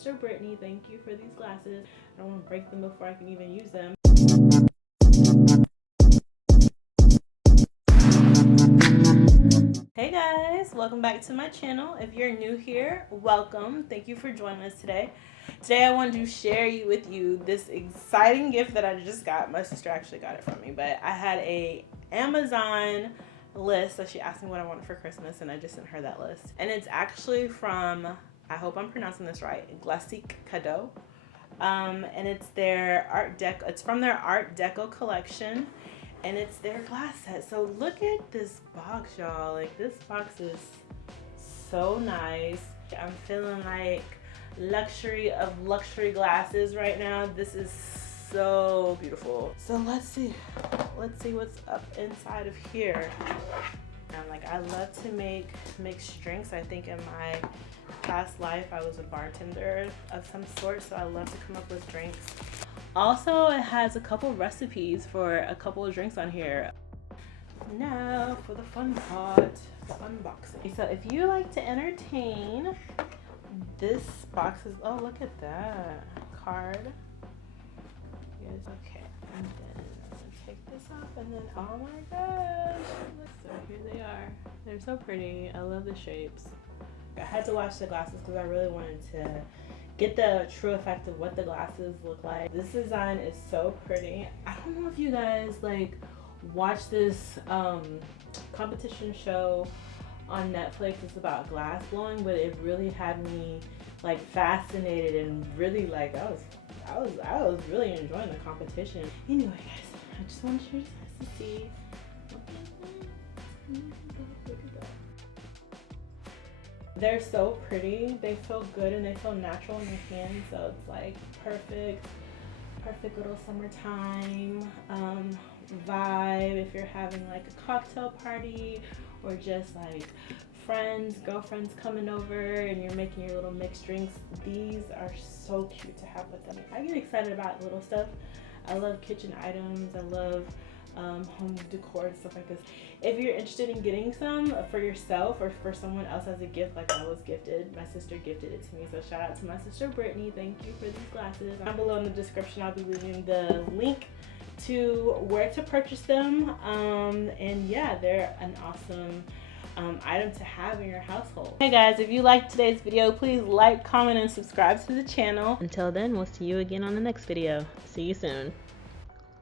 sister Brittany, thank you for these glasses. I don't want to break them before I can even use them. Hey guys, welcome back to my channel. If you're new here, welcome. Thank you for joining us today. Today I wanted to share with you this exciting gift that I just got. My sister actually got it from me, but I had a Amazon list, so she asked me what I wanted for Christmas, and I just sent her that list. And it's actually from, I hope I'm pronouncing this right, Glasses. And it's their Art Deco. It's from their Art Deco collection, and it's their glass set. So look at this box, y'all. Like, this box is so nice. I'm feeling like luxury of luxury glasses right now. This is so beautiful. So let's see what's up inside of here. And like, I love to make mixed drinks. I think in my past life I was a bartender of some sort, so I love to come up with drinks. Also, it has a couple recipes for a couple of drinks on here. Now for the fun part, the unboxing. So if you like to entertain, this box is, oh, look at that card. Yes, okay. And then I'm gonna take this off, and then, oh my gosh. So here they are. They're so pretty. I love the shapes. I had to wash the glasses because I really wanted to get the true effect of what the glasses look like. This design is so pretty. I don't know if you guys like watch this competition show on Netflix. It's about glass blowing, but it really had me like fascinated and really like I was really enjoying the competition. Anyway, guys, I just want you guys to see. They're so pretty. They feel good and they feel natural in your hand. So it's like perfect little summertime vibe if you're having like a cocktail party or just like girlfriends coming over and you're making your little mixed drinks. These are so cute to have with them. I get excited about little stuff. I love kitchen items. I love home decor and stuff like this. If you're interested in getting some for yourself or for someone else as a gift, like I was gifted, my sister gifted it to me, so shout out to my sister Brittany. Thank you for these glasses. Down below in the description I'll be leaving the link to where to purchase them, and yeah, they're an awesome item to have in your household. Hey guys, if you liked today's video, please like, comment, and subscribe to the channel. Until then, we'll see you again on the next video. See you soon.